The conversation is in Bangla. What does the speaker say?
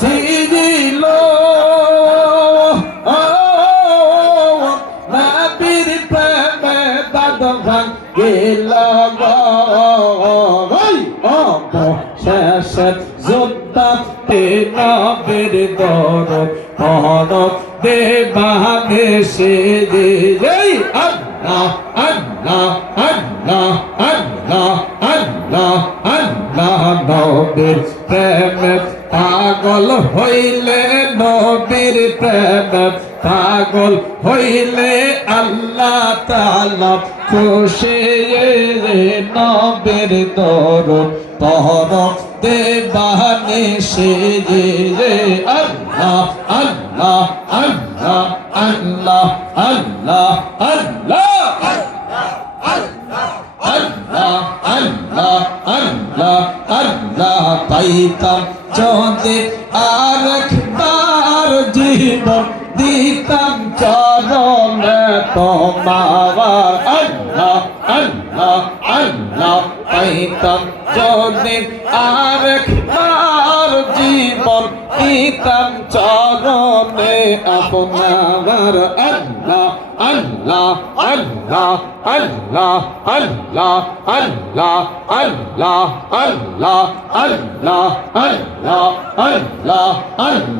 সিজিল নবীর প্রেমে দাদ ভাঙ্গিল শেষের যোদ্ধাতে নবীর দরদ পরব দেবানে সে আল্লাহ আল্লাহ আল্লাহ আল্লাহ আল্লাহ আল্লাহ নবীর প্রেমে পাগল হইলে নবীর প্রেমে পাগল হইলে আল্লাহ তাআলা খুশি নবীর দরদ পরব দেবানে সে আল্লাহ আল্লাহ আল্লাহ আল্লাহ আল্লাহ আল্লাহ আল্লাহ আল্লাহ আল্লাহ আল্লাহ পাইতাম যদি আরেকবার জীবন দিতাম চরণে তোমার আল্লাহ আল্লাহ আল্লাহ পাইতাম যদি আরেকবার জীবন দিতাম চরণে আপনার আল্লাহ আল্লাহ আল্লাহ আল্লাহ আল্লাহ আল্লাহ আল্লাহ আল্লাহ আল্লাহ আল্লাহ আল্লাহ আল্লাহ